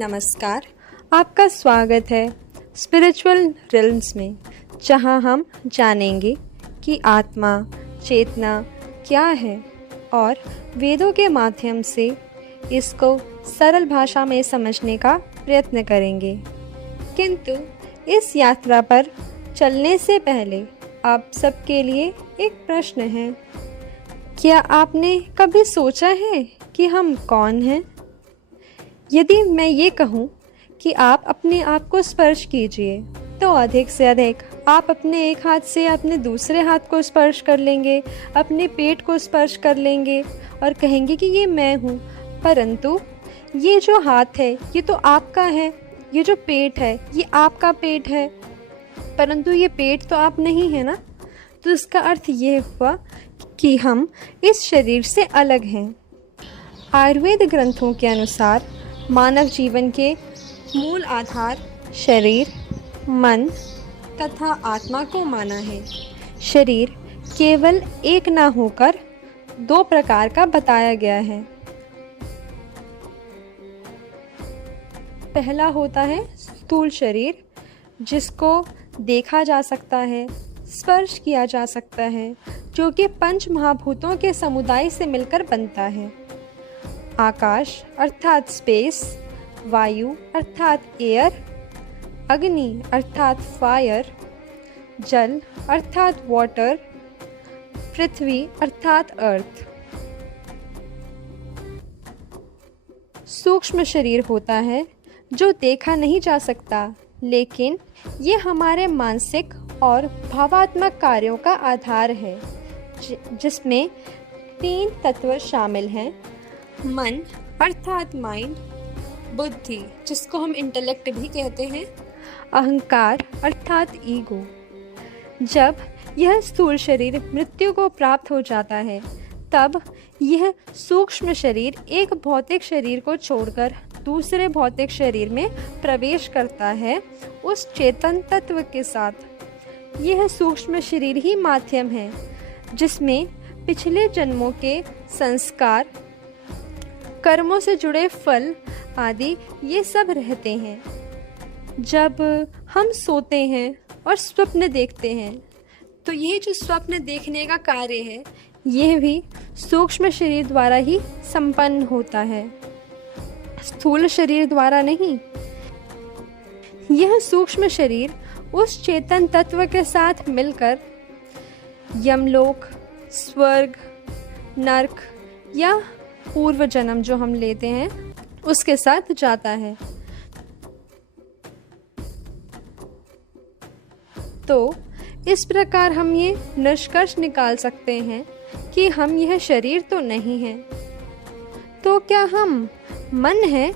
नमस्कार, आपका स्वागत है स्पिरिचुअल रिल्म्स में, जहां हम जानेंगे कि आत्मा, चेतना क्या है और वेदों के माध्यम से इसको सरल भाषा में समझने का प्रयत्न करेंगे। किंतु इस यात्रा पर चलने से पहले आप सबके लिए एक प्रश्न है। क्या आपने कभी सोचा है कि हम कौन हैं? यदि मैं ये कहूँ कि आप अपने आप को स्पर्श कीजिए, तो अधिक से अधिक आप अपने एक हाथ से अपने दूसरे हाथ को स्पर्श कर लेंगे, अपने पेट को स्पर्श कर लेंगे और कहेंगे कि ये मैं हूँ। परंतु ये जो हाथ है ये तो आपका है, ये जो पेट है ये आपका पेट है, परंतु ये पेट तो आप नहीं है ना। तो इसका अर्थ ये हुआ कि हम इस शरीर से अलग हैं। आयुर्वेद ग्रंथों के अनुसार मानव जीवन के मूल आधार शरीर, मन तथा आत्मा को माना है। शरीर केवल एक ना होकर दो प्रकार का बताया गया है। पहला होता है स्थूल शरीर, जिसको देखा जा सकता है, स्पर्श किया जा सकता है, जो कि पंच महाभूतों के समुदाय से मिलकर बनता है। आकाश अर्थात स्पेस, वायु अर्थात एयर, अग्नि अर्थात फायर, जल अर्थात वाटर, पृथ्वी अर्थात अर्थ। सूक्ष्म शरीर होता है जो देखा नहीं जा सकता, लेकिन ये हमारे मानसिक और भावात्मक कार्यों का आधार है, जिसमें 3 तत्व शामिल हैं। मन अर्थात माइंड, बुद्धि जिसको हम इंटेलेक्ट भी कहते हैं, अहंकार अर्थात ईगो। जब यह स्थूल शरीर मृत्यु को प्राप्त हो जाता है, तब यह सूक्ष्म शरीर एक भौतिक शरीर को छोड़कर दूसरे भौतिक शरीर में प्रवेश करता है उस चेतन तत्व के साथ। यह सूक्ष्म शरीर ही माध्यम है जिसमें पिछले जन्मों के संस्कार, कर्मों से जुड़े फल आदि ये सब रहते हैं। जब हम सोते हैं और स्वप्न देखते हैं, तो ये जो स्वप्न देखने का कार्य है यह भी सूक्ष्म शरीर द्वारा ही संपन्न होता है, स्थूल शरीर द्वारा नहीं। यह सूक्ष्म शरीर उस चेतन तत्व के साथ मिलकर यमलोक, स्वर्ग, नरक या पूर्व जन्म जो हम लेते हैं उसके साथ जाता है। तो इस प्रकार हम ये निष्कर्ष निकाल सकते हैं कि हम यह शरीर तो नहीं हैं। तो क्या हम मन हैं